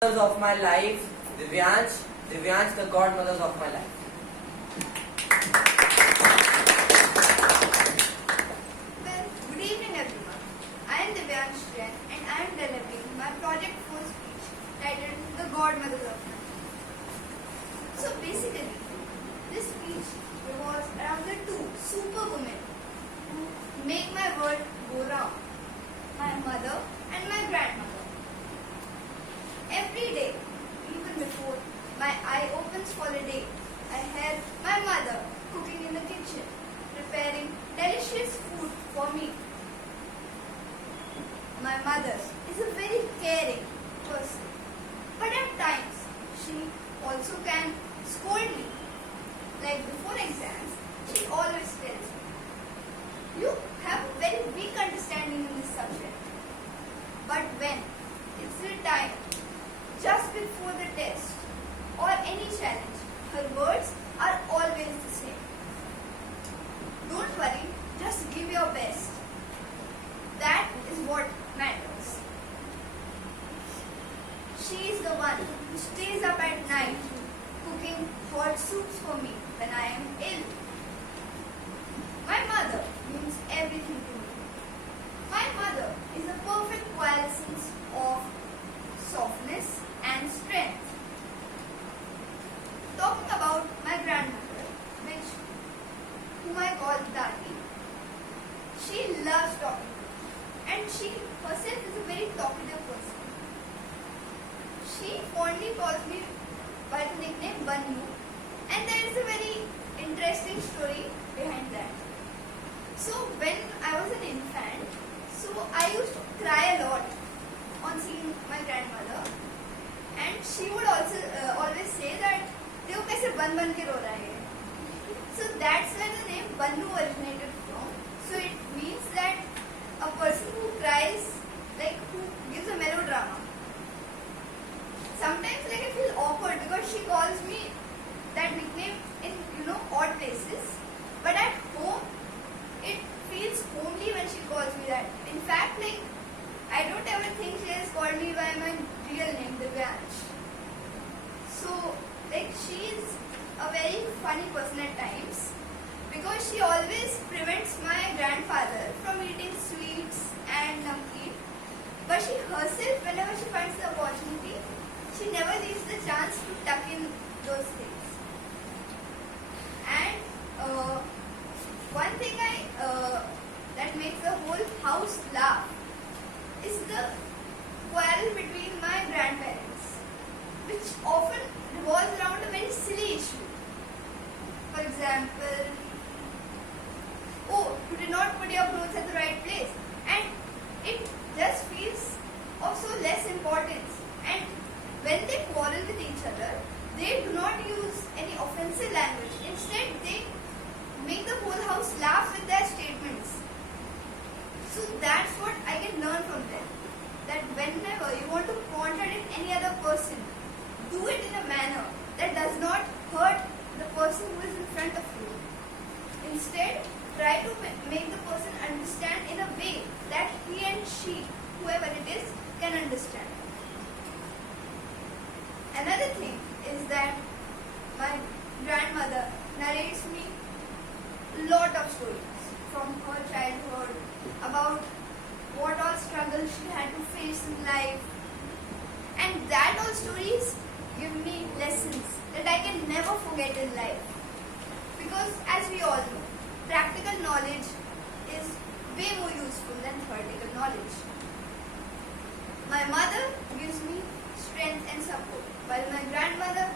Of my life, Divyansh, the godmothers of my life. Well, good evening everyone. I am Divyansh Jain and I am delivering my Project 4 speech titled The Godmothers of my life. So basically, this speech revolves around the two superwomen who make my world go round. My mother and my grandmother. Every day, even before my eye opens for the day, I hear my mother cooking in the kitchen, preparing delicious food for me. My mother is a very caring person, but at times she also can scold me. Like before exams, she always tells me, "You have a very weak understanding in this subject." But when it's the time just before the test or any challenge, her words are always the same. Don't worry, just give your best. That is what matters. She is the one who stays up at night cooking hot soups for me when I am ill. My mother means everything to me. My mother is a perfect coalescence of softness and strength. Talking about my grandmother, whom I call Dadi, she loves talking and she herself is a very talkative person. She fondly calls me by the nickname Bannu, and there is a very interesting story behind that. So when I was an infant, I used to cry a lot on seeing my grandmother, and she would also always say that देखो कैसे बन के रो रहा है. So that's where the name Bannu originated from. So it means that a person who cries, like who gives a melodrama. Sometimes like I feel awkward because she calls me that nickname in odd places, but at home it feels homely when she calls me that. In fact, like I don't ever think she has called me by my real name, Divyansh. So, like, she is a very funny person at times because she always prevents my grandfather from eating sweets and namkeen. But she herself, whenever she finds the opportunity, she never leaves the chance to tuck in those things. And one thing that makes the whole house laugh is the quarrel between my grandparents, which often revolves around a very silly issue. For example, oh, you did not put your clothes at the right place, and it just feels of so less importance. And when they quarrel with each other, they do not use any offensive language. Instead, they make the whole house laugh with their statements. So that's what I can learn from them. That whenever you want to contradict any other person, do it in a manner that does not hurt the person who is in front of you. Instead, try to make the person understand in a way that he and she, whoever it is, can understand. Another thing is that my grandmother narrates me a lot of stories from her childhood about what all struggles she had to face in life, and that all stories give me lessons that I can never forget in life, because as we all know, practical knowledge is way more useful than theoretical knowledge. My mother gives me strength and support, while my grandmother